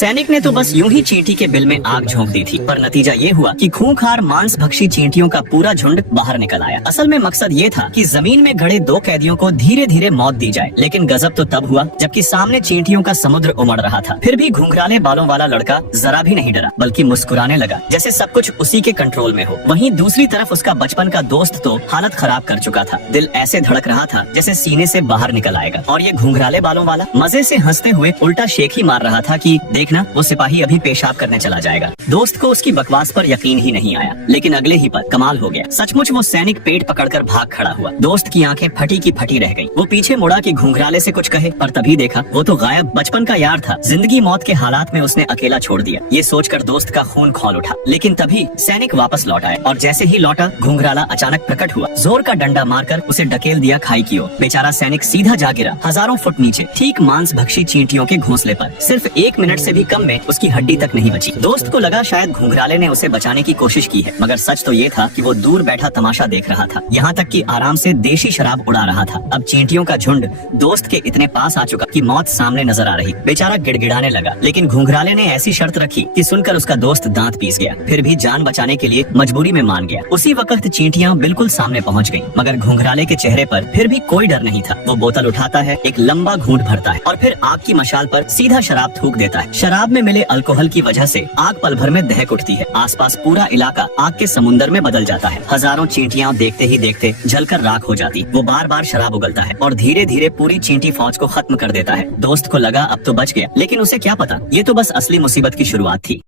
सैनिक ने तो बस यूं ही चींटी के बिल में आग झोंक दी थी, पर नतीजा ये हुआ कि खूंखार मांस भक्षी चींटियों का पूरा झुंड बाहर निकल आया। असल में मकसद ये था कि जमीन में गड़े दो कैदियों को धीरे धीरे मौत दी जाए, लेकिन गजब तो तब हुआ जबकि सामने चींटियों का समुद्र उमड़ रहा था। फिर भी घुंघराले बालों वाला लड़का जरा भी नहीं डरा, बल्कि मुस्कुराने लगा जैसे सब कुछ उसी के कंट्रोल में हो। वहीं दूसरी तरफ उसका बचपन का दोस्त तो हालत खराब कर चुका था। दिल ऐसे धड़क रहा था जैसे सीने से बाहर निकल आएगा, और ये घुंघराले बालों वाला मजे से हंसते हुए उल्टा शेख ही मार रहा था कि देखना, वो सिपाही अभी पेशाब करने चला जाएगा। दोस्त को उसकी बकवास पर यकीन ही नहीं आया, लेकिन अगले ही पल कमाल हो गया। सचमुच वो सैनिक पेट पकड़कर भाग खड़ा हुआ। दोस्त की आंखें फटी की फटी रह गईं। वो पीछे मुड़ा कि घुंघराले से कुछ कहे, पर तभी देखा वो तो गायब। बचपन का यार था, जिंदगी मौत के हालात में उसने अकेला छोड़ दिया। ये सोचकर दोस्त का खून खौल उठा, लेकिन तभी सैनिक वापस लौट आया, और जैसे ही लौटा घुंघराला अचानक प्रकट हुआ। जोर का डंडा मारकर उसे ढकेल दिया खाई की ओर। बेचारा सैनिक सीधा जा गिरा हजारों फुट नीचे, ठीक मांस भक्षी चींटियों के घोंसले पर। सिर्फ 1 मिनट से भी कम में उसकी हड्डी तक नहीं बची। दोस्त को लगा शायद घुंघराले ने उसे बचाने की कोशिश की है, मगर सच तो ये था कि वो दूर बैठा तमाशा देख रहा था। यहाँ तक कि आराम से देशी शराब उड़ा रहा था। अब चींटियों का झुंड दोस्त के इतने पास आ चुका कि मौत सामने नजर आ रही। बेचारा गिड़गिड़ाने लगा, लेकिन घुंघराले ने ऐसी शर्त रखी कि सुनकर उसका दोस्त दांत पीस गया। फिर भी जान बचाने के लिए मजबूरी में मान गया। उसी वक्त चींटियां बिल्कुल सामने पहुंच गईं, मगर घुंघराले के चेहरे पर फिर भी कोई डर नहीं था। वो बोतल उठाता है, एक लंबा घूंट भरता है, और फिर आग की मशाल पर सीधा शराब थूक देता है। शराब में मिले अल्कोहल की वजह से आग पल भर में दहक उठती है। आसपास पूरा इलाका आग के समुंदर में बदल जाता है। हजारों चींटियां देखते ही देखते जलकर राख हो जाती। वो बार बार शराब उगलता है और धीरे धीरे पूरी चींटी फौज को खत्म कर देता है। दोस्त को लगा अब तो बच गया, लेकिन उसे क्या पता, ये तो बस असली मुसीबत की शुरुआत थी।